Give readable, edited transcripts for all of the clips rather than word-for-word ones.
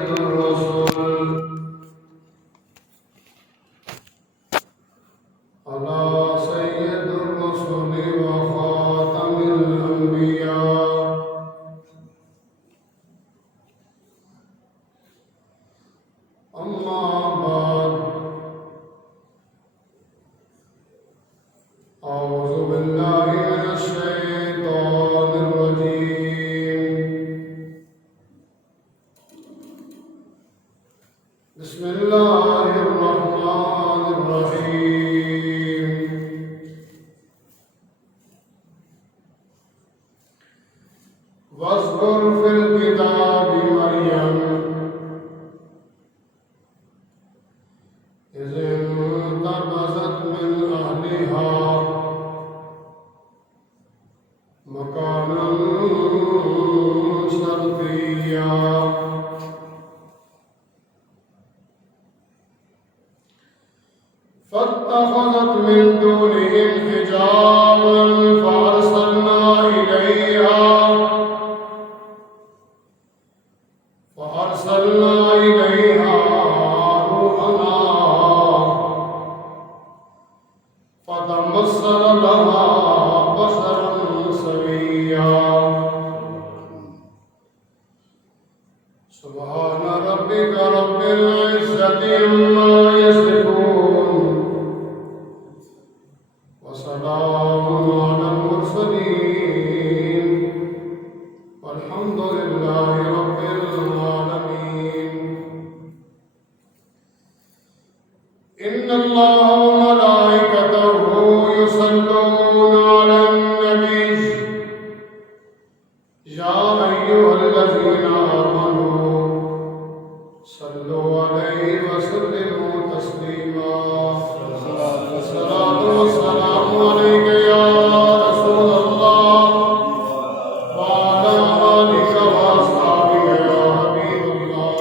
الرسل على سيد الرسل وخاتم الأنبياء أما بعد أعوذ بالله من الشيطان الرجيم بسم الله الرحمن الرحيم واذكر في الكتاب مريم إذ انتبذت من أهلها مكانا شرقيا فاتخذت من دونهم حجابا فأرسلنا إليها روحنا فتمثل لها بشرا سويا سبحان ربك رب العزة عما يصفون وسلام على المرسلين والحمد لله رب العالمين إن الله وملائكته يصلون على النبي يا أيها الذين آمنوا صلوا عليه وسلموا تسليما الصلاة والسلام عليك يا رسول الله وعلى آلك وأصحابك يا حبيب الله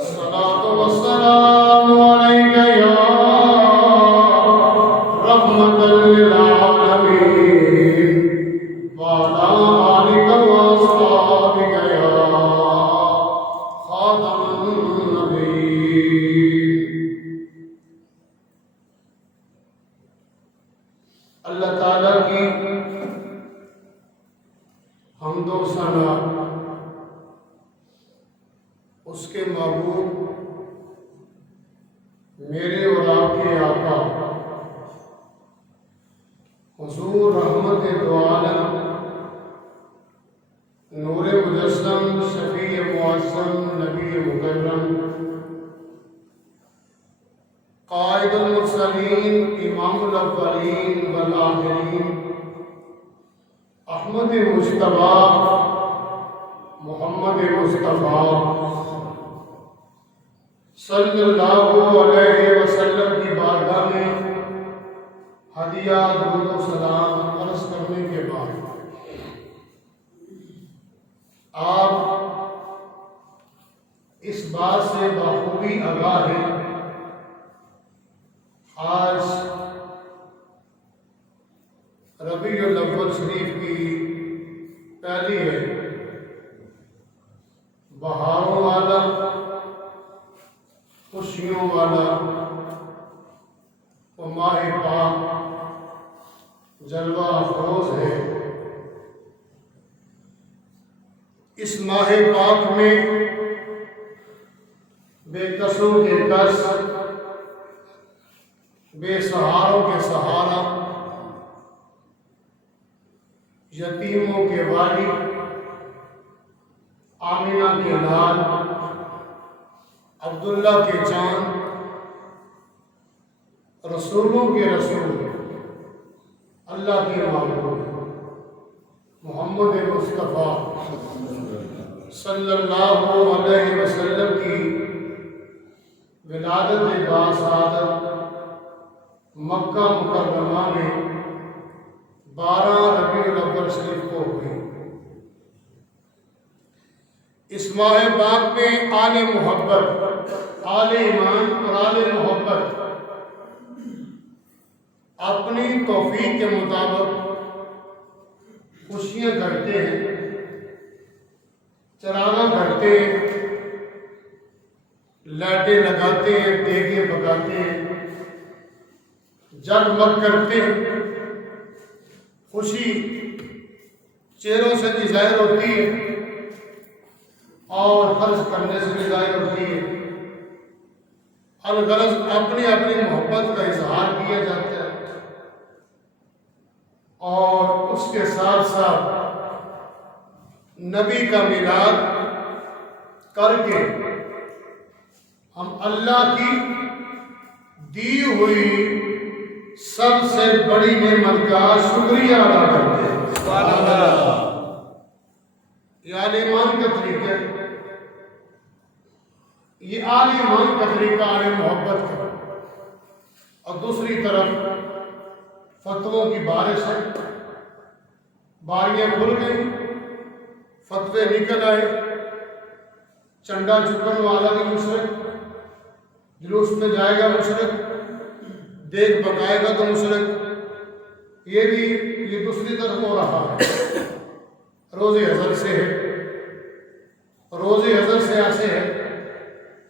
الصلاة والسلام عليك يا رحمة للعالمين وعلى آلك وأصحابك يا خاتم النبيين اللہ تعالیٰ کی حمد و ثنا اس کے محبوب میرے اور آپ کے آقا حضور رحمت دو عالم نور مجسم شفیع معظم نبی مکرم قائد المرسلین امام الاولین والآخرین احمد مجتبی محمد مصطفیٰ صلی اللہ علیہ وسلم کی بارگاہ میں ہدیہ درود و سلام عرض کرنے کے بعد آپ اس بات سے بخوبی آگاہ ہیں آج ربیع الاول شریف کی پہلی ہے بہاروں والا خوشیوں والا وہ ماہ پاک جلوہ افروز ہے اس ماہ پاک میں بے کسوں کے کس بے سہاروں کے سہارا یتیموں کے والی آمینہ کے لال عبداللہ کے چاند رسولوں کے رسول اللہ کے محبوب محمد مصطفیٰ صلی اللہ علیہ وسلم کی ولادت باسعادت مکہ مکرمہ میں 12 ربیع الاول شریف کو ہوئی۔ اس ماہ پاک میں آل محبت، آل ایمان اور آل محبت اپنی توفیق کے مطابق خوشیاں کرتے ہیں، چراغاں کرتے ہیں، لائٹیں لگاتے ہیں، دیگیں پکاتے ہیں، جگمگ کرتے ہیں، خوشی چہروں سے بھی ظاہر ہوتی ہے اور خرچ کرنے سے بھی ظاہر ہوتی ہے۔ الغرض اپنی اپنی محبت کا اظہار کیا جاتا ہے، اور اس کے ساتھ ساتھ نبی کا میلاد کر کے ہم اللہ کی دی ہوئی سب سے بڑی نعمت کا شکریہ ادا کرتے ہیں۔ یہ آل ایمان کا طریقہ ہے، یہ آل ایمان کا طریقہ، آل محبت کا۔ اور دوسری طرف فتووں کی بارش ہے، باریاں کھل گئی، فتوے نکل آئے، چنڈا چکن والا بھی مشرک، جلوس میں جائے گا مشرک، دیگ پکائے گا تو مشرک، یہ دوسری طرف ہو رہا ہے۔ روز حضر سے ہے، روز حضر سے ایسے ہے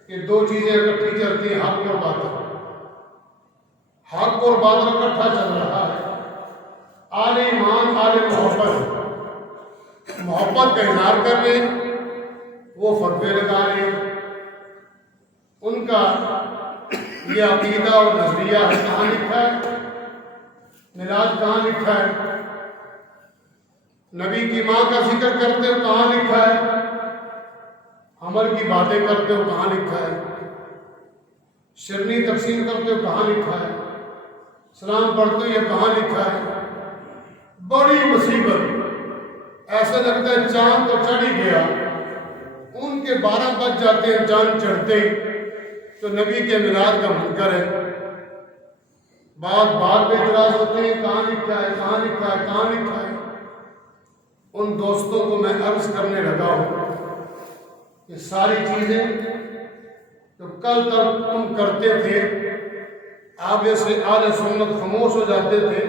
کہ دو چیزیں اکٹھی چلتی ہیں، حق اور باطل، حق اور باطل اکٹھا چل رہا ہے۔ آل ایمان، آل محبت، محبت کا اظہار کر لیں، وہ فتوے لگا لیں، ان کا یہ عقیدہ اور نظریہ ہے، کہاں لکھا ہے، میلاد کہاں لکھا ہے، نبی کی ماں کا ذکر کرتے ہو کہاں لکھا ہے، عمل کی باتیں کرتے ہو کہاں لکھا ہے، شرنی تقسیم کرتے ہو کہاں لکھا ہے، سلام پڑھتے ہو یہ کہاں لکھا ہے۔ بڑی مصیبت، ایسا لگتا ہے چاند تو چڑھ ہی گیا، ان کے 12 بج جاتے ہیں چاند چڑھتے تو نبی کے میلاد کا منکر ہے۔ بات پہ اعتراض ہوتے ہیں، کہاں لکھا ہے، کہاں لکھا ہے، کہاں لکھا ہے۔ ان دوستوں کو میں عرض کرنے لگا ہوں کہ ساری چیزیں جو کل تک تم کرتے تھے، آگے سے اہل سنت خاموش ہو جاتے تھے،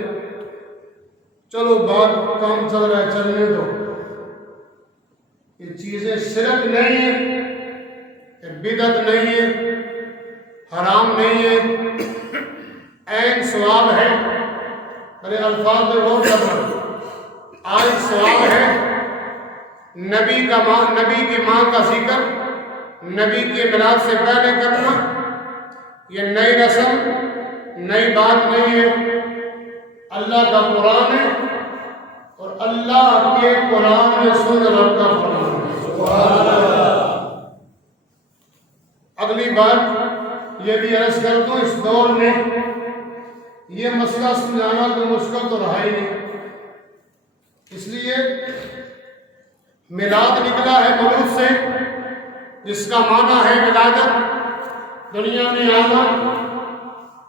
چلو بات کام چل رہا ہے چلنے دو، یہ چیزیں شرک نہیں ہے، بدعت نہیں ہے، حرام نہیں ہے، عین ثواب ہے۔ میرے الفاظ میں غور کرنا، عین ثواب ہے۔ نبی کی ماں کا ذکر نبی کے میلاد سے پہلے کرنا، یہ نئی رسم، نئی بات نہیں ہے، اللہ کا قرآن ہے، اور اللہ کے قرآن میں سن رب کا فرمان ہے۔ اگلی بات یہ بھی عرض کر دوں، اس دور میں یہ مسئلہ سمجھانا تو مشکل تو رہا ہی نہیں، اس لیے میلاد نکلا ہے مولود سے، جس کا معنی ہے ولادت، دنیا میں آنا۔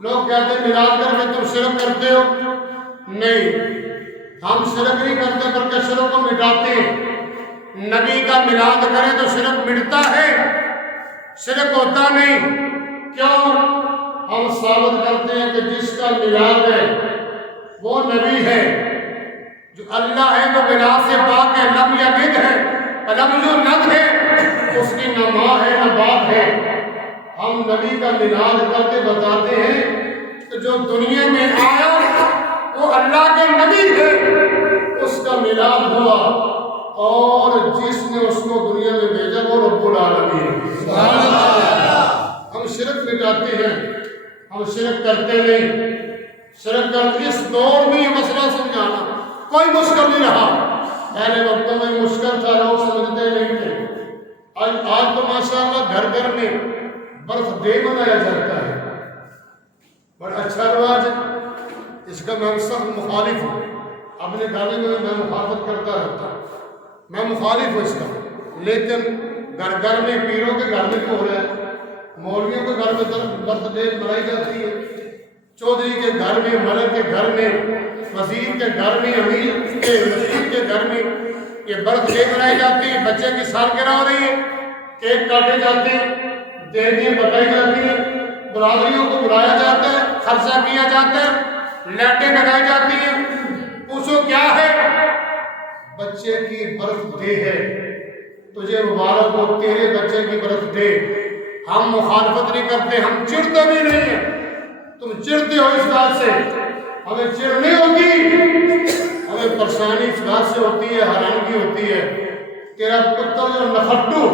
لوگ کہتے ہیں میلاد کر کے تم شرک کرتے ہو، نہیں، ہم شرک نہیں کرتے بلکہ شرک کو مٹاتے ہیں۔ نبی کا میلاد کریں تو شرک مٹتا ہے، شرک ہوتا نہیں۔ کیوں؟ ہم ثابت کرتے ہیں کہ جس کا میلاد ہے وہ نبی ہے، جو اللہ ہے وہ میلاد سے پاک ہے، لم یلد ہے، لم یولد ہے، اس کی نہ ماں ہے نہ باپ ہے۔ ہم نبی کا میلاد کر کے بتاتے ہیں کہ جو دنیا میں آیا وہ اللہ کے نبی ہے، اس کا میلاد ہوا، اور جس نے اس کو دنیا میں بھیجا وہ رب العالمین ہے۔ ہم شرک مٹاتے ہیں، ہم شرک کرتے نہیں۔ شرک کرتے اس دور میں یہ مسئلہ سمجھانا کوئی مشکل نہیں رہا، پہلے وقتوں میں مشکل تھا، لوگ سمجھتے نہیں تھے۔ آج تو ماشاءاللہ گھر گھر میں برتھ ڈے منایا جاتا ہے، بڑا اچھا رواج ہے، اس کا میں سخت مخالف ہوں۔ اپنے گھر میں مخالفت کرتا رہتا ہوں، میں مخالف ہوں اس کا، لیکن گھر گھر میں، پیروں کے گھر میں کیوں ہو رہا ہے، مولویوں کے گھر میں برتھ ڈے منائی جاتی ہے، چودھری کے گھر میں، ملک کے گھر میں، وزیر کے گھر میں، امیر کے وزیر کے گھر میں یہ برتھ ڈے منائی جاتی ہے، بچے کی سالگرہ ہو رہی ہے، کیک کاٹے جاتے ہیں، دیگیں پکائی جاتی ہیں، برادریوں کو بلایا جاتا ہے، خرچہ کیا جاتا ہے، لائٹیں لگائی جاتی ہیں۔ پوچھو کیا ہے؟ بچے کی برتھ ڈے ہے، تجھے مبارک ہو تیرے بچے کی برتھ ڈے، ہم مخالفت نہیں کرتے، ہم چڑھتے بھی نہیں ہیں۔ تم چڑھتے ہو اس بات سے، ہمیں چڑ نہیں ہوتی، ہمیں پریشانی اس بات سے ہوتی ہے، حیرانگی ہوتی ہے، تیرا پتر جو نخٹو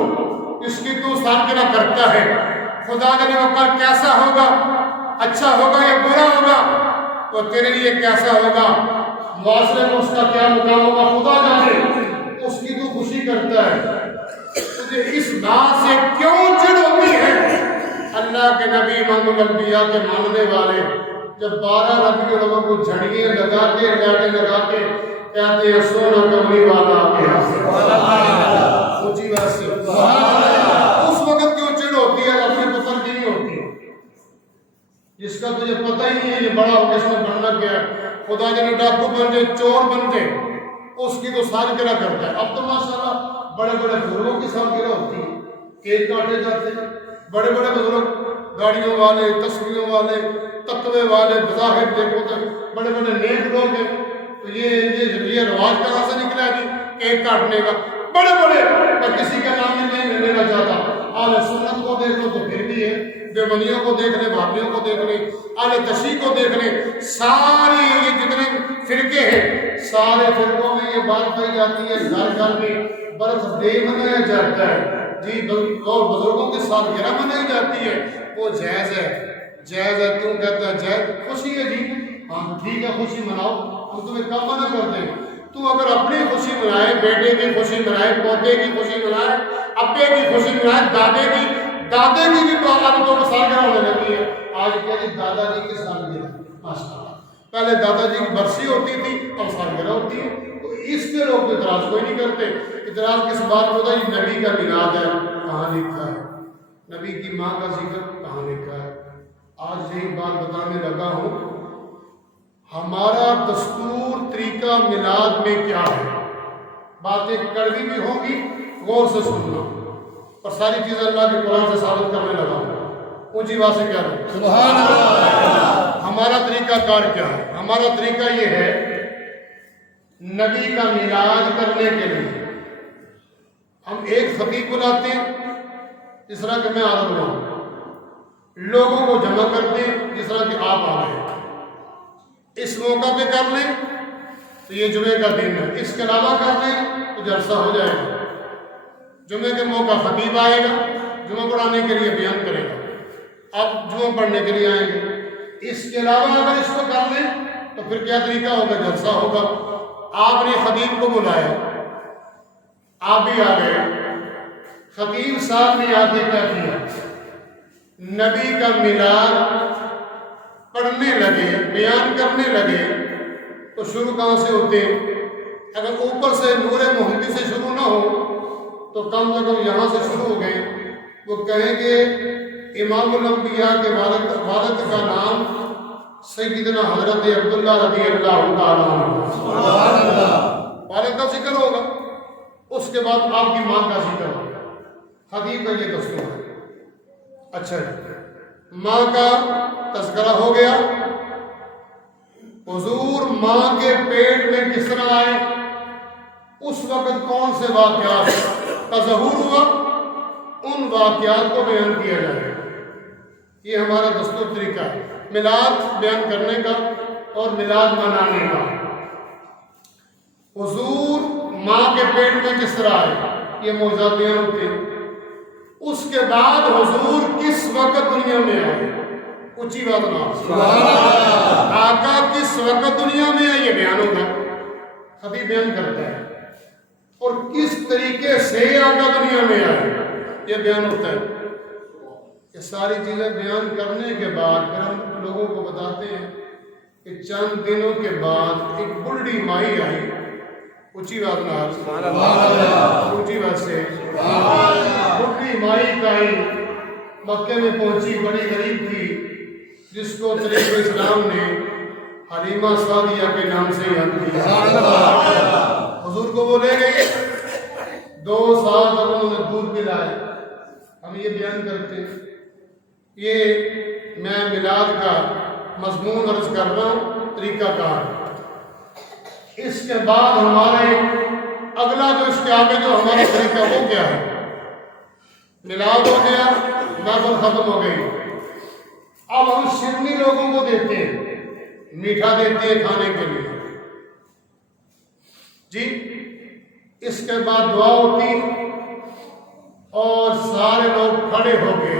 اس کی تو سالگرہ کرتا ہے، خدا جانے وہ کل کیسا ہوگا، اچھا ہوگا یا برا ہوگا، تو تیرے لیے کیسا ہوگا، معاشرے میں اس کا کیا مقام ہوگا، خدا جانے، اس کی تو خوشی کرتا ہے۔ تجھے اس بات سے کیوں چڑ ہوتی ہے؟ اللہ کے نبی امام الانبیاء کے ماننے والے جب 12 ربیع الاول کو جھڑیاں لگا کے لاٹیں لگا کے کہتے ہیں سونا کملی والا آ گیا، اونچی بات سے اس وقت کیوں چڑ ہوتی ہے؟ اپنے پسند کی نہیں ہوتی، جس کا تجھے پتہ ہی نہیں ہے یہ بڑا ہو کے اس میں بننا کیا ہے، خدا جانے ڈاکو بن جائے، چور بن جائے، اس کی تو سالگرہ کرتا ہے۔ اب تو ماشاءاللہ بڑے بڑے بزرگوں کی سالگرہ ہوتی ہے، کیک کاٹے جاتے ہیں، بڑے بڑے بزرگ گاڑیوں والے، تصویروں والے، تقوی والے، بظاہر دیکھو تو بڑے بڑے نیک لوگ ہیں، تو یہ رواج کہاں سے نکلا ہے جی کیک کاٹنے کا؟ بڑے بڑے، میں کسی کا نام نہیں لینا چاہتا، اہل سنت کو دیکھ لو تو پھر بھی ہے، دیوبندیوں کو دیکھ لیں، بھابیوں کو دیکھ لیں، اہل تشیع کو دیکھ لیں، ساری یہ جتنے فرقے ہیں سارے فرقوں میں یہ بات پائی جاتی ہے، گھر گھر میں برتھ ڈے منایا جاتا ہے جی، اور بزرگوں کی سالگرہ منائی جاتی ہے، وہ جائز ہے، جائز ہے، تم کہتا ہے جائز، خوشی ہے جی، ہاں ٹھیک ہے خوشی مناؤ، ہم تمہیں کب منع کر دیں؟ تو اگر اپنی خوشی منائے، بیٹے کی خوشی منائے، پوتے کی خوشی منائے، ابے کی خوشی منائے، دادے کی بھی تو اب تو سالگرہ ہونے لگی ہے، آج کیا جی دادا جی کی سالگرہ، ماشاءاللہ، پہلے دادا جی کی برسی ہوتی تھی، اب سالگرہ ہوتی ہے، تو اس کے لوگ اعتراض کوئی نہیں کرتے۔ اعتراض کس بات ہوتا ہے؟ نبی کا میلاد ہے، کہاں لکھا ہے؟ نبی کی ماں کا ذکر کہاں لکھا ہے؟ آج یہی بات بتانے لگا ہوں، ہمارا دستور طریقہ میلاد میں کیا ہے؟ باتیں کڑوی بھی ہوں گی، غور سے سننا، اور ساری چیزیں اللہ کے قرآن سے ثابت کرنے لگا ہوں، اونچی بات سے کیا ہے؟ سبحان اللہ۔ ہمارا طریقہ کار کیا ہے؟ ہمارا طریقہ یہ ہے، نبی کا میلاد کرنے کے لیے ہم ایک خطیب بلاتے ہیں، جس طرح کہ میں آ رہا ہوں، لوگوں کو جمع کرتے ہیں، جس طرح کہ آپ آ گئے، اس موقع پہ کر لیں تو یہ جمعے کا دن ہے، اس کے علاوہ کر لیں تو جلسہ ہو جائے گا، جمعے کے موقع خطیب آئے گا، جمعہ پڑھانے کے لیے بیان کرے گا، آپ جمعہ پڑھنے کے لیے آئیں گے، اس کے علاوہ اگر اس کو کر لیں تو پھر کیا طریقہ ہوگا؟ جلسہ ہوگا، آپ نے خطیب کو بلایا، آپ بھی آ گئے، خطیب صاحب نے آ کے کیا کیا؟ نبی کا میلاد پڑھنے لگے، بیان کرنے لگے، تو شروع کہاں سے ہوتے ہیں؟ اگر اوپر سے نور محمدی سے شروع نہ ہو تو کم سے کم یہاں سے شروع ہو گئے، وہ کہیں گے امام الانبیاء کے والد کا نام سیدنا حضرت عبداللہ رضی اللہ تعالیٰ عنہ، والد کا ذکر ہوگا، اس کے بعد آپ کی ماں کا ذکر ہوگا، خطیب کا یہ دستور ہے۔ اچھا جی، ماں کا تذکرہ ہو گیا، حضور ماں کے پیٹ میں کس طرح آئے، اس وقت کون سے واقعات کا ظہور ہوا، ان واقعات کو بیان کیا جائے گا۔ یہ ہمارا دستور طریقہ ہے میلاد بیان کرنے کا اور میلاد منانے کا۔ حضور ماں کے پیٹ میں کس طرح آئے، یہ معجزات بیان ہوتے ہیں۔ اس کے بعد حضور کس وقت دنیا میں آئے، اونچی بات نہ، آقا کس وقت دنیا میں آئے یہ بیان ہوگا، خطیب بیان کرتا ہے، اور کس طریقے سے آقا دنیا میں آئے یہ بیان ہوتا ہے۔ یہ ساری چیزیں بیان کرنے کے بعد پھر ہم لوگوں کو بتاتے ہیں کہ چند دنوں کے بعد ایک بڑھی مائی آئی، اونچی بات نہ، اونچی بات سے، بڑھی مائی کائی مکے میں پہنچی، بڑی غریب تھی، جس کو طریق اسلام نے حلیمہ سعدیہ کے نام سے یاد کیا۔ حضور کو وہ لے گئی، 2 سال تک انہوں نے دودھ پلائے۔ ہم یہ بیان کرتے ہیں، یہ میں میلاد کا مضمون عرض کر رہا ہوں، طریقہ کار۔ اس کے بعد ہمارے اگلا جو اس کے آگے جو ہمارا طریقہ وہ کیا ہے؟ میلاد ہو گیا، محفل ختم ہو گئی، اب ہم شرنی لوگوں کو دیتے ہیں، میٹھا دیتے ہیں کھانے کے لیے جی، اس کے بعد دعا ہوتی اور سارے لوگ کھڑے ہو کے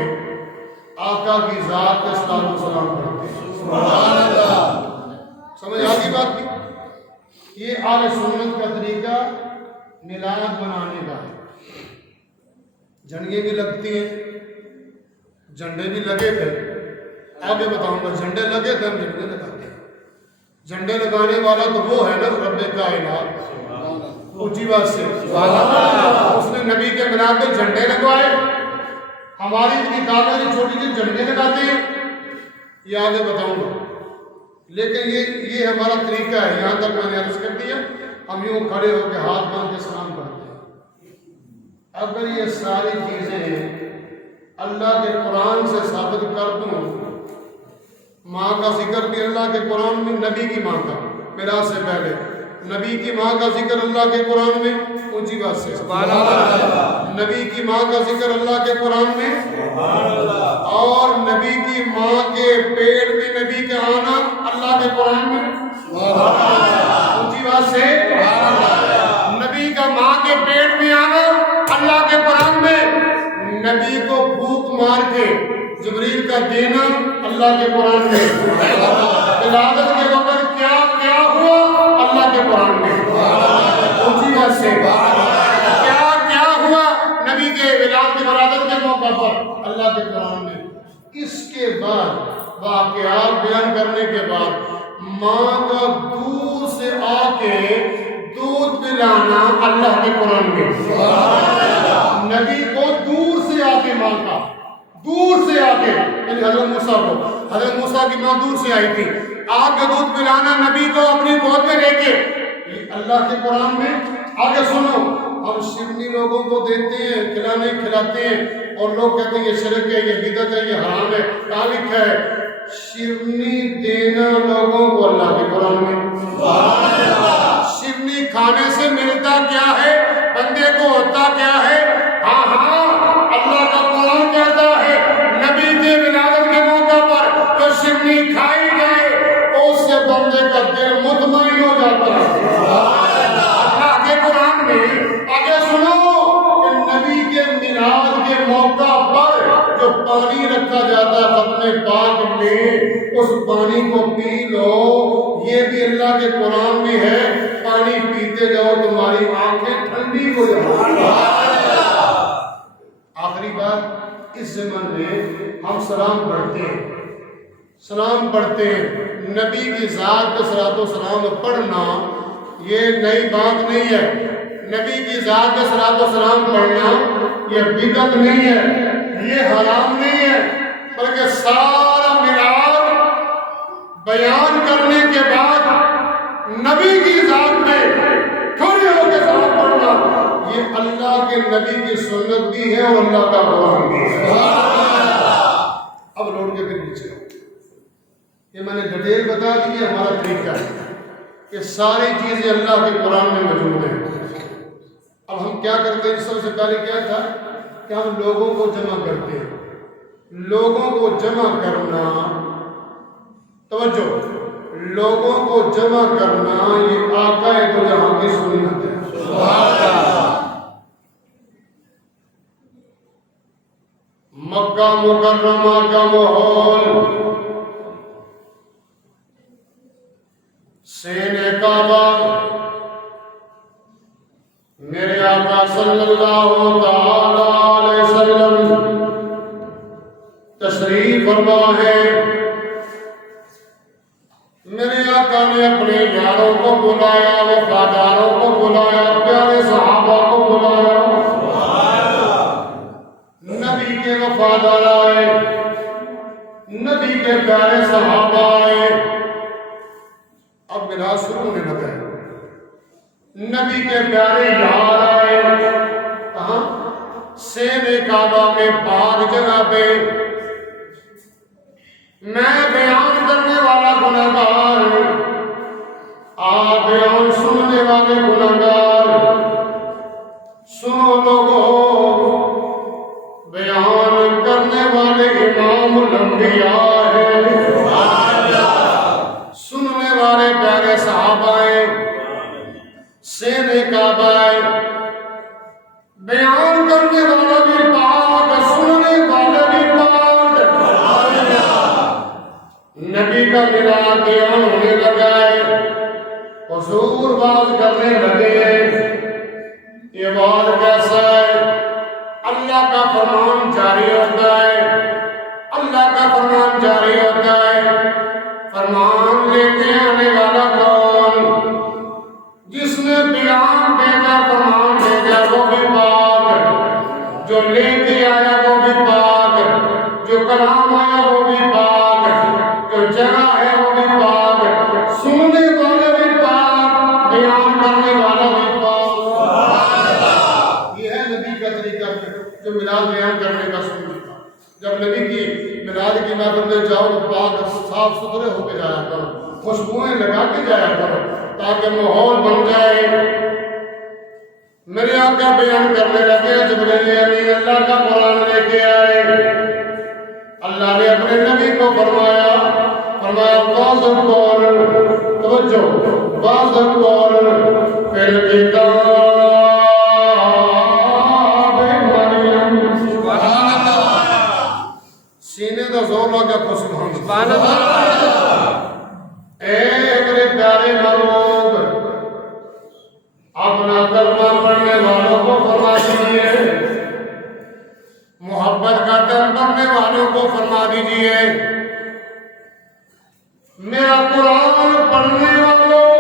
آقا کی ذات کا صلاۃ و سلام پڑھتے ہیں۔ سبحان اللہ، سمجھ آ گئی بات کی؟ یہ اہل سنت کا طریقہ میلاد منانے کا ہے۔ جھنڈیاں بھی لگتی ہیں، جھنڈے بھی لگے تھے، آگے بتاؤں گا، جھنڈے لگے تھے، ہم جھنڈے لگاتے ہیں۔ جھنڈے لگانے والا تو وہ ہے نا رب کائنات، اونچی بات سے اس نے نبی کے میلاد پہ جھنڈے لگوائے۔ ہماری کتابیں جو چھوٹی سی جھنڈے لگاتے ہیں، یہ آگے بتاؤں گا، لیکن یہ ہمارا طریقہ ہے۔ یہاں تک میں نے عرض کر دیا، ہم یوں کھڑے ہو کے ہاتھ باندھ کے سلام پڑھتے ہیں۔ اگر یہ ساری چیزیں اللہ کے قرآن سے ثابت کر دوں، ماں کا ذکر بھی اللہ کے قرآن میں، نبی کی ماں کا میلاد سے پہلے، نبی کی ماں کا ذکر اللہ کے قرآن میں، اونچی بات سے سبحان اللہ، نبی کی ماں کا ذکر اللہ کے قرآن میں سبحان اللہ، اور نبی کی ماں کے پیٹ میں نبی کا آنا اللہ کے قرآن میں سبحان اللہ، اونچی بات سے سبحان اللہ، نبی کا ماں کے پیٹ میں آنا اللہ کے قرآن میں، نبی کو پھونک مار کے جبریل کا دینا اللہ کے قرآن میں، ولادت کے وقت کیا کیا ہوا اللہ کے قرآن میں، اونچی بات سے کیا کیا ہوا نبی کے ولادت کے ولادت کے موقع پر اللہ کے قرآن میں۔ اس کے بعد واقعات بیان کرنے کے بعد ماں کا دور سے آ کے دودھ پلانا اللہ کے قرآن میں، نبی کو دور سے آ کے ماں کا، دور سے آ کے، یعنی حضرت موسیٰ کی ماں دور سے آئی تھی، آ کے دودھ پلانا نبی کو اپنی گود میں لے کے، یہ اللہ کے قرآن میں۔ آگے سنو، ہم شرنی لوگوں کو دیتے ہیں، کھلاتے ہیں، اور لوگ کہتے ہیں یہ شرک ہے، یہ بدعت ہے، یہ حرام ہے۔ کہاں لکھا ہے شرنی دینا لوگوں کو اللہ کے قرآن میں؟ شرنی کھانے سے ملتا کیا ہے، بندے کو ہوتا کیا ہے؟ ہاں اللہ کا قرآن کہتا ہے نبی کے ولادت کے موقع پر جو شرنی کھائی جائے تو اس سے بندے کا دل مطمئن ہو جاتا ہے۔ اللہ کے قرآن میں آگے سنو کہ نبی کے میلاد کے موقع پر جو پانی رکھا جاتا ہے ختم پاک میں، اس پانی کو پی لو، یہ بھی اللہ کے قرآن میں ہے، پانی پیتے جاؤ تمہاری آنکھیں ٹھنڈی ہو جائیں۔ آخری بات، اس زمن میں ہم سلام پڑھتے ہیں، نبی کی ذات پہ صلاۃ و سلام پڑھنا یہ نئی بات نہیں ہے، نبی کی ذات پہ صلاۃ و سلام پڑھنا یہ بدعت نہیں ہے، یہ حرام نہیں ہے، بلکہ سارا میلاد بیان کرنے کے بعد نبی کی ذات پہ کھڑے ہو کے سلام پڑھنا یہ اللہ کے نبی کی سنت بھی ہے اور اللہ کا قرآن بھی ہے۔ اب لوٹ کے پھر نیچے، یہ میں نے ڈیٹیل بتا دی، ہمارا طریقہ ہے کہ ساری چیزیں اللہ کے قرآن میں موجود ہیں۔ اب ہم کیا کرتے ہیں؟ سب سے پہلے کیا تھا کہ ہم لوگوں کو جمع کرتے ہیں۔ لوگوں کو جمع کرنا، توجہ، لوگوں کو جمع کرنا یہ آقا دو جہاں کی سنت ہے۔ مکہ مکرمہ کا ماحول، سین کعبہ، میرے آقا صلی اللہ تعالی علیہ وسلم تشریف فرما ہے۔ میرے آقا نے اپنے یاروں کو بلایا، وفاداروں کو بلایا، پیارے صحابہ کو بلایا، نبی کے وفادار آئے، نبی کے پیارے صحابہ آئے۔ اب میلاد شروع ہونے لگا ہے، نبی کے پیارے یار آئے، کہاں؟ سین کعبہ میں پاک جگہ پہ۔ میں بیان کرنے والا گنہگار، آپ بیان سننے والے گنہگار، سنو لوگو، امام الانبیاء ہے، سننے والے پیارے صحابہ ہیں، سینے کعبہ ہے، بیان کرنے والا بھی پاک، سننے والا بھی پاک، نبی کا میلاد بیان ہونے لگا ہے، حضور باز کرنے لگے ہیں، یہ بات کیسا ہے؟ اللہ کا فرمان جاری ہوتا ہے، اللہ کا فرمان جاری ہوتا ہے، فرمان لے کے آنے والا کون؟ جس نے بیان بھیجا، فرمان بھیجا، وہ بھی پاک، جو لے کے آیا وہ بھی پاک، جو کلام آیا وہ بھی پاک، جو جگہ ہے وہ بھی پاک، سننے والا بھی پاک، بیان کرنے والا بھی پاک۔ یہ ہے نبی کا طریقہ جو میلاد بیان کرنے کا سننے کا۔ جب نبی کی میلاد کی محفل میں جاؤ تو پاک صاف ستھرے ہو کے جایا کرو، خوشبوئیں لگا کے جایا کرو تاکہ ماحول بن جائے۔ میرے آقا بیان کرنے لگے، جبریل امین اللہ کا قرآن لے کے آئے، اللہ نے اپنے نبی کو فرمایا واضح قول، توجہ، واضح قول فی الکتاب مریم، سینے کا زور لگا کو سبحان اللہ۔ اے میرے پیارے محبوب، اپنا کلمہ پڑھنے والوں کو فرما دیجیے، محبت کا دل پڑھنے والوں کو فرما دیجیے، میرا قرآن پڑھنے والوں،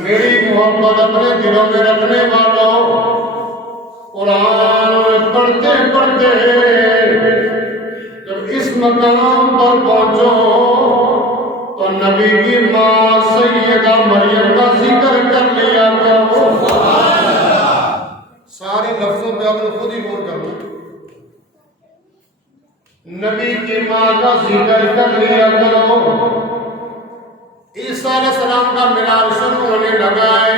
میری محبت اپنے دلوں میں رکھنے والوں، قرآن پڑھتے پڑھتے جب اس مقام پر پہنچو تو نبی کی ماں سیدہ مریم کا ذکر کر لیا کرو۔ سارے لفظوں پہ اپنے خود ہی غور کرو، نبی کی ماں کا ذکر کر لیا کرو۔ عیسیٰ علیہ السلام کا میلاد شروع ہونے لگا ہے،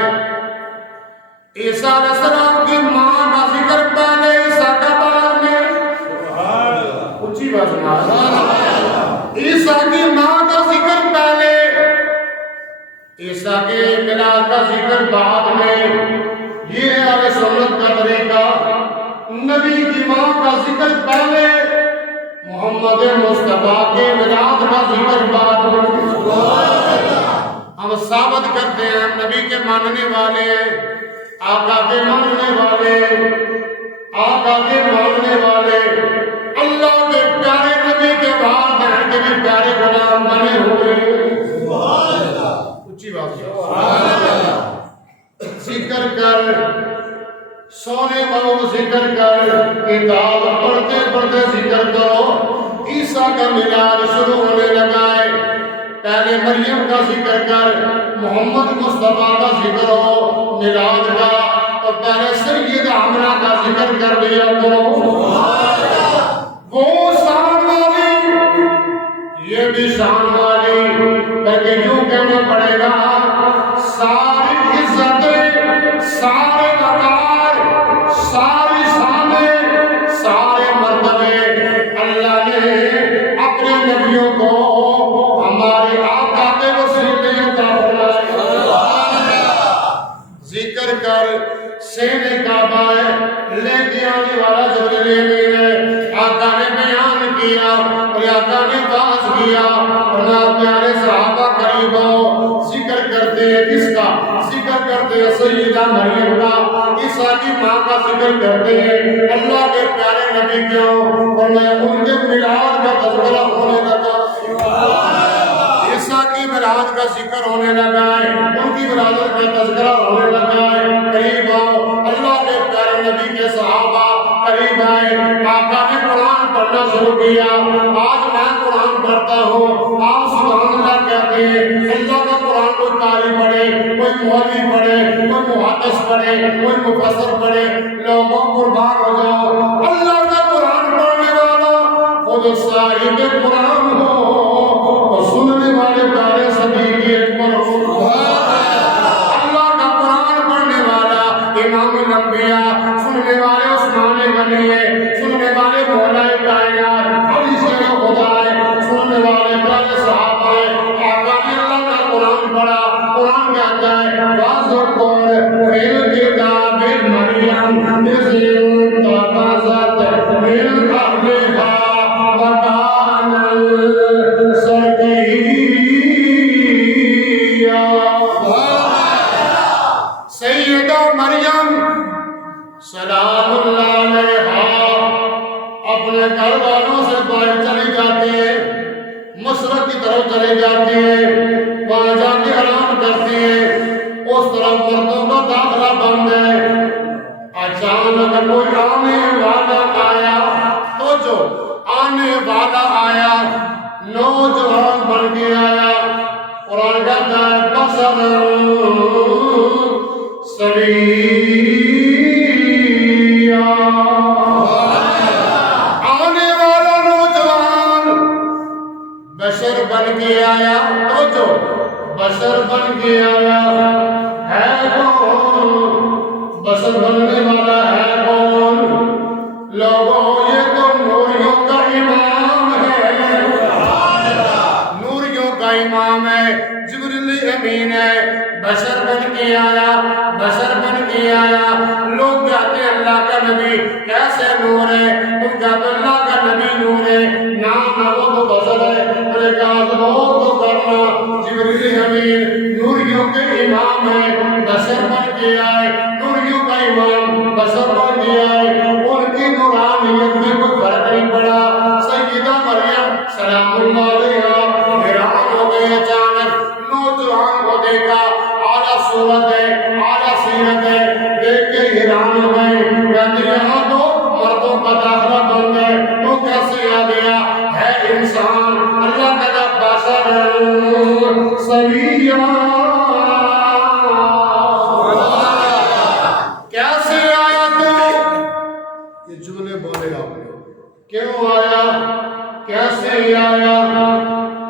عیسیٰ علیہ السلام کی ماں کا ذکر پہلے، عیسیٰ کا بعد میں، اونچی بات سنا، عیسیٰ کی ماں کا ذکر پہلے، عیسیٰ کے میلاد کا ذکر بعد میں۔ یہ ہے اہل سنت کا طریقہ، نبی کی ماں کا ذکر پہلے، محمد مصطفیٰ کے میلاد کا ذکر بعد میں۔ ہم ثابت کرتے ہیں نبی کے ماننے والے، آقا کے ماننے والے، آقا کے ماننے والے، اللہ کے پیارے نبی کے بعد ہیں کہ بھی پیارے غلام بنے ہوئے۔ اچھی بات ہے، ذکر کر، سونے والوں ذکر کر، کتاب پڑھتے پڑھتے ذکر کرو۔ عیسیٰ کا میلاد شروع ہونے لگا ہے، پہلے مریم کا ذکر کر، محمد مصطفیٰ کا ذکر ہو میلاد کا، اور پہلے سیدہ آمنہ کا ذکر کر لیا کرو۔ وہ شان والی، یہ بھی شان والی، بلکہ یوں کہنا پڑے گا ساری عزتیں، سارے وقار، ساری شانیں، سارے مرتبے اللہ نے اپنے نبیوں کو ہمارے آقا کے وسیلے عطا فرمائے۔ ذکر کر، سینے کعبہ ہے، لے کے آنے والا جبریل امین ہے، آقا نے بیان کیا اور آقا نے باز کیا، اور پیارے صحابہ قریب ہو، ذکر کرتے ہیں کس کا؟ ذکر کرتے ہیں سیدہ مریم کا، عیسیٰ کی ماں کا ذکر کرتے ہیں، اللہ کے پیارے نبی کیوں، اور میں ان کے میلاد کا تذکرہ ہونے لگا، عیسیٰ کی میلاد کا ذکر ہونے لگا ہے، ان کی ولادت کا تذکرہ ہونے لگا ہے۔ قریب آؤ، اللہ کے پیارے نبی کے صحابہ قریب آئے، آقا نے قرآن پڑھنا شروع کیا۔ آج میں قرآن پڑھتا ہوں، آپ سبحان اللہ کہتے ہیں، اللہ کا قرآن کوئی قاری پڑھے، کوئی مولوی پڑھے، کوئی محدث پڑھے، کوئی مفسر پڑھے، لوگوں قربان ہو جاؤ، اللہ کا قرآن پڑھنے والا خود صاحب قرآن ہو، اور سننے والے پیارے سبھی کی اکبر ہو۔ اللہ کا قرآن پڑھنے والا امام الانبیاء، سننے والے عثمان غنی ہے، سننے والے مولا کائنات توجہ آنے والا آیا نوجوان بن کے آیا قرآن کہتا ہے بشر سویا آنے والا نوجوان بشر بن کے آیا توجہ بشر بن کے آیا ہے کون بشر بننے والا ہے کون لوگوں یہ تو نوریوں کا امام ہے نوریوں کا امام ہے جبریل امین ہے بشر بن کے آیا بشر بن کے آیا لوگ کہتے ہیں اللہ کا نبی کیسے نور ہے تم کہتے اللہ کا نبی نور ہے نام وہ تو بشر ہے میرے کہا تو کرنا جبریل امین نوریوں کے امام ہے بشر بن کے آئے نوریوں کا امام بشر بن کے آئے ان کی نورانیت میں کوئی فرق نہیں پڑا سیدہ مریم سلام اللہ علیہا حیران ہو گئے اچانک نوجوان کو دیکھا اعلیٰ صورت ہے اعلیٰ سیرت ہے دیکھ کے حیران ہو گئے کہتے یہاں تو مردوں کا داخلہ بند ہے تو کیسے آ گیا ہے انسان اللہ کا بشر سویا کیسے آیا تو یہ جملے بولے گا کیوں آیا کیسے آیا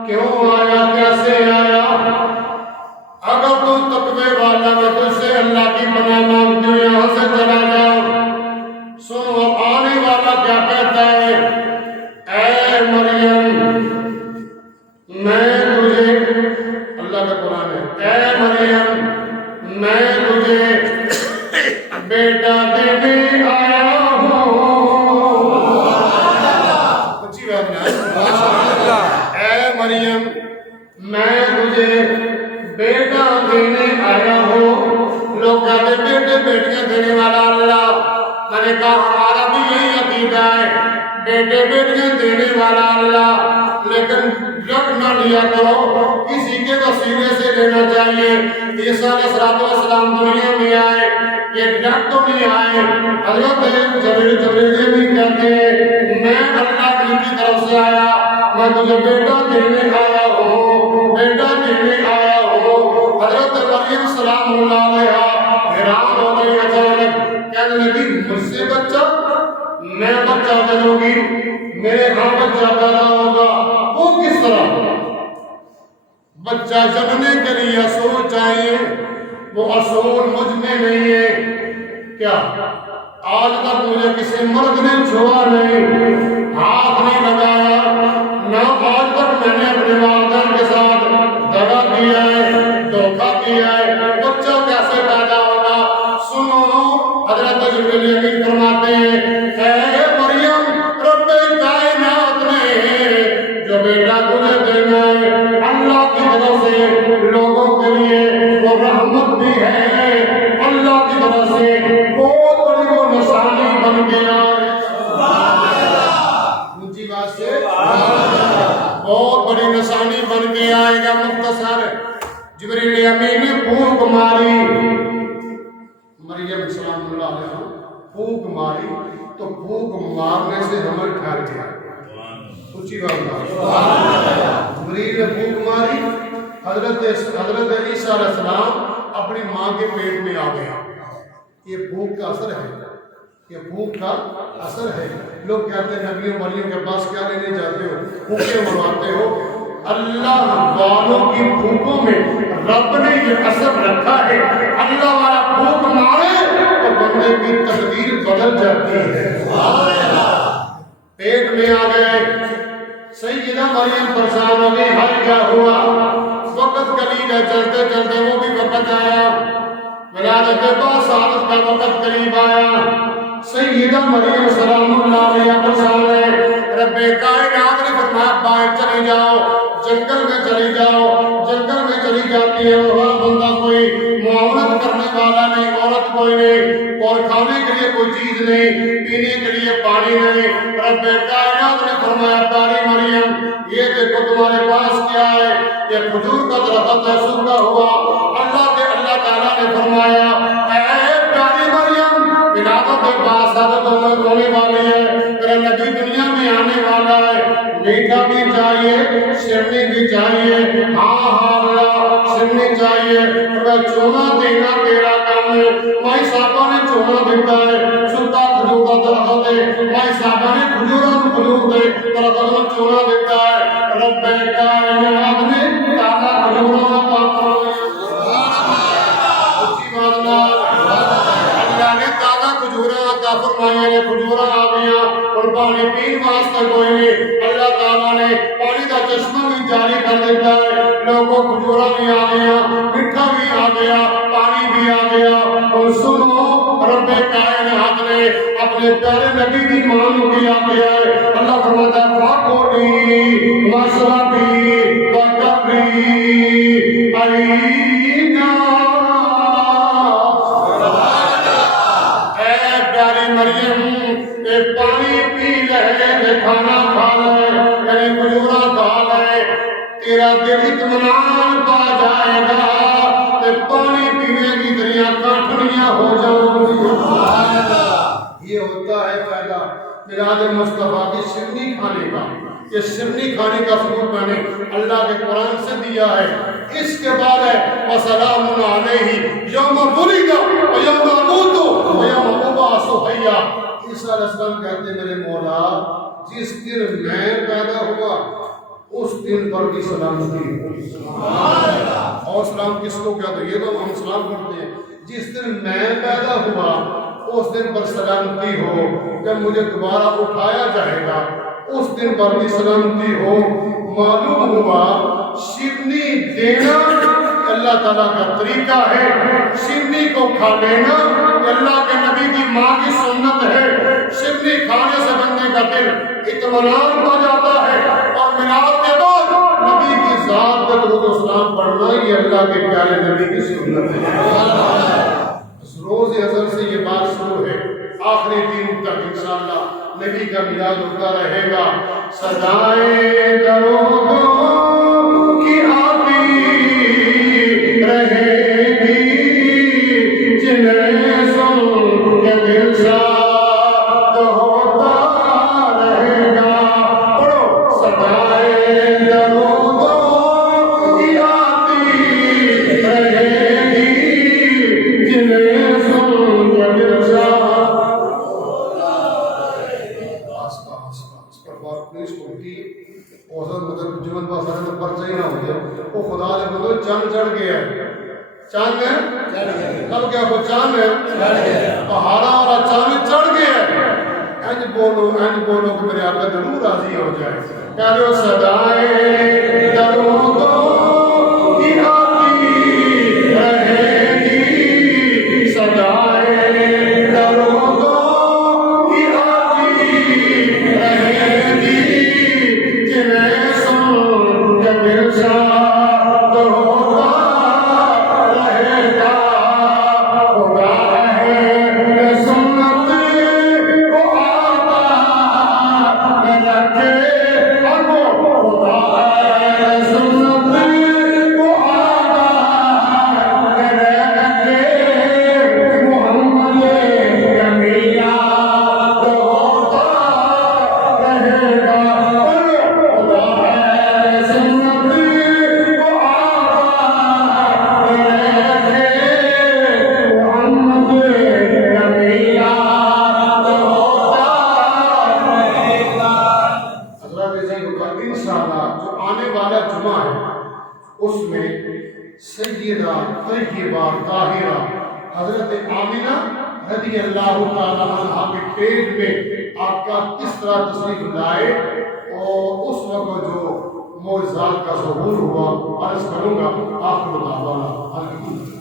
کیوں آیا کیسے آیا اگر تو تقوی والا میں تجھ سے اللہ کی پناہ مانگتی ہوں یہاں سے چلا جاؤ سنو اب آنے والا کیا کہتا ہے اے مریم میں تجھے اللہ کا قرآن ہے اے مریم میں تجھے بیٹا دینے آیا ہوں اچھی بات ہے اے مریم میں تجھے بیٹا دینے آیا ہوں لوگ کہتے بیٹے بیٹیاں دینے والا اللہ میں نے کہا ہمارا بھی یہی عقیدہ ہے بیٹے بیٹیاں دینے والا اللہ لیکن جب نہ لیا کرو کسی کے وسیلے سے لینا چاہیے عیسیٰ علیہ السلام دنیا میں آئے یہ ڈر تو نہیں آئے حضرت جبریل بھی کہتے ہیں میں اللہ کی طرف سے آیا میں تجھے بیٹا دینے آیا ہوں بیٹا دینے آیا ہوں حضرت مریم سلام اللہ علیہا حیران ہو گئی اچانک کہنے لگی مجھ سے بچہ میں بچہ جنوں گی میرے ہاں بچہ پیدا ہوگا وہ کس طرح بچہ جننے کے لیے اصول چاہیے وہ اصول مجھ میں نہیں ہے کیا آج تک مجھے کسی مرد نے چھوا نہیں ہاتھ نہیں لگایا نہ آج تک میں نے اپنے والدین کے ساتھ دغا کیا ہے دھوکہ کیا ہے بچہ کیسے پیدا ہوگا سنو حضرت جبریل امین فرماتے ہیں اے مریم رب کائنات نے جو بیٹا تجھے دینا ہے اللہ کی طرف سے لوگوں کے لیے وہ رحمت بھی ہے اللہ کی طرف سے بہت بڑی وہ نشانی بن گیا اونچی بات سے بہت بڑی نشانی بن کے آئے گا مختصر جبریل امین نے پھونک ماری مریم سلام اللہ علیہ پھونک ماری تو پھونک مارنے سے حمل ٹھہر گیا اونچی بات جبریل نے پھونک ماری حضرت عیسیٰ علیہ السلام اپنی ماں کے پیٹ میں آ گیا یہ پھونک کا اثر ہے یہ پھونک کا اثر ہے لوگ کہتے ہیں نبیوں ولیوں کے پاس کیا لینے جاتے ہو پھونکیں مرواتے ہو اللہ والوں کی پھونکوں میں رب نے یہ اثر رکھا ہے اللہ والا پھونک مارے تو بندے کی تقدیر بدل جاتی ہے پیٹ میں آ گئے سیدہ مریم پریشان ہو گئی حال کیا ہوا وقت قلیل ہے چلتے چلتے وہ بھی وقت آیا ولادت باسعادت کا وقت قریب آیا سیدہ مریم سلام اللہ علیہ پریشان ہے رب کائنات نے فرمایا باہر چلی جاؤ جنگل میں چلی جاؤ جنگل میں چلی جاتی ہے وہاں بندہ کوئی معاونت کرنے والا نہیں عورت کوئی نہیں اور کھانے کے لیے کوئی چیز نہیں پینے کے لیے پانی نہیں رب کائنات نے فرمایا پیاری مریم یہ دیکھو تمہارے پاس کیا ہے یہ کھجور کا درخت ہے سوکھا ہوا اللہ تعالیٰ نے فرمایا اے پیاری مریم ولادت باسعادت ہونے والی ہے تیرا نبی دنیا میں میٹھا بھی چاہیے شیرنی بھی چاہیے ہاں اللہ شیرنی چاہیے چونا دینا تیرا کام ہے مائی صاحبہ نے چونا دیتا ہے ستا کھجور کا درخت ہے مائی صاحبہ نے کھجوروں کھجور دے درخت میں چونا دیتا ہے رب کائنات نے تازہ کھجوروں کا کام فرمایا اسی بات اللہ نے تازہ کھجوریں عطا فرمائی نے کھجوریں آ گیا اور پانی پین واسطے کوئی نہیں اللہ تعالیٰ نے پانی کا چشمہ بھی جاری کر دیتا ہے لوگوں کھجورا بھی آ گیا میٹھا بھی آ گیا پانی بھی آ گیا اور سنو رب کائنات نے اپنے پیارے نبی کی مان کیا گیا ہے اللہ فرماتا ہے فاقونی مشربی وقبری علینا اے پیاری مریم اے پانی پی لے کھانا کھا لے یعنی کھجورا کھا لے تیرا دل اطمینان پا جائے گا تے پانی پینے کی دریا کاٹھنیاں ہو جاؤں گی یہ ہوتا ہے فائدہ میلاد مصطفیٰ کی شیرنی کھانے کا یہ شیرنی کھانے کا ثبوت میں نے اللہ کے قرآن سے دیا ہے اس کے بعد ہے وسلام علیہ یوم ولد ویوم اموت ویوم ابعث حیا عیسیٰ علیہ السلام کہتے ہیں میرے مولا جس دن میں پیدا ہوا اس دن پر بھی سلامتی ہو اور سلام کس کو کہتے ہیں یہ تو ہم سلام کرتے ہیں جس دن میں پیدا ہوا اس دن پر سلامتی ہو جب مجھے دوبارہ اٹھایا جائے گا اس دن پر بھی سلامتی ہو معلوم ہوا شیرنی دینا اللہ تعالیٰ کا طریقہ ہے شیرنی کو کھا لینا اللہ کے نبی کی ماں کی سنت ہے شیرنی کھانے سے بندے کا دل اطمینان پا جاتا ہے اور میلاد کے بعد نبی کی ذات پہ درود و سلام پڑھنا یہ اللہ کے پیارے نبی کی سنت ہے روز ازل سے یہ بات شروع ہے آخری دن تک انشاءاللہ نبی کا میلاد ہوتا رہے گا سجائے درودوں کی آتی رہے گی جنہیں سن کے دل شاد ہوتا رہے گا پڑھو سجائے درودوں کی آتی رہے گی جنہیں سن کے دل شاد جمن پاس آنے میں پرچہ ہی نہ ہو گیا وہ خدا نے بولو چاند چڑھ گیا ہے چاند ہے کب کیا وہ چاند ہے پہاڑا والا چاند چڑھ گیا ہے اینج بولو کہ میرے آقا ضرور راضی ہو جائے کہہ رہے ہو صدائے درودوں کی آتی رہے گی صدائے درودوں کی آتی رہے گی جنہیں اس میں سیدہ طیبہ طاہرہ حضرت آمنہ رضی اللہ تعالیٰ عنہ کے پیٹ میں آقا کس طرح تشریف لائے اور اس وقت جو معجزات کا ظہور ہوا عرض کروں گا آخر دعوانا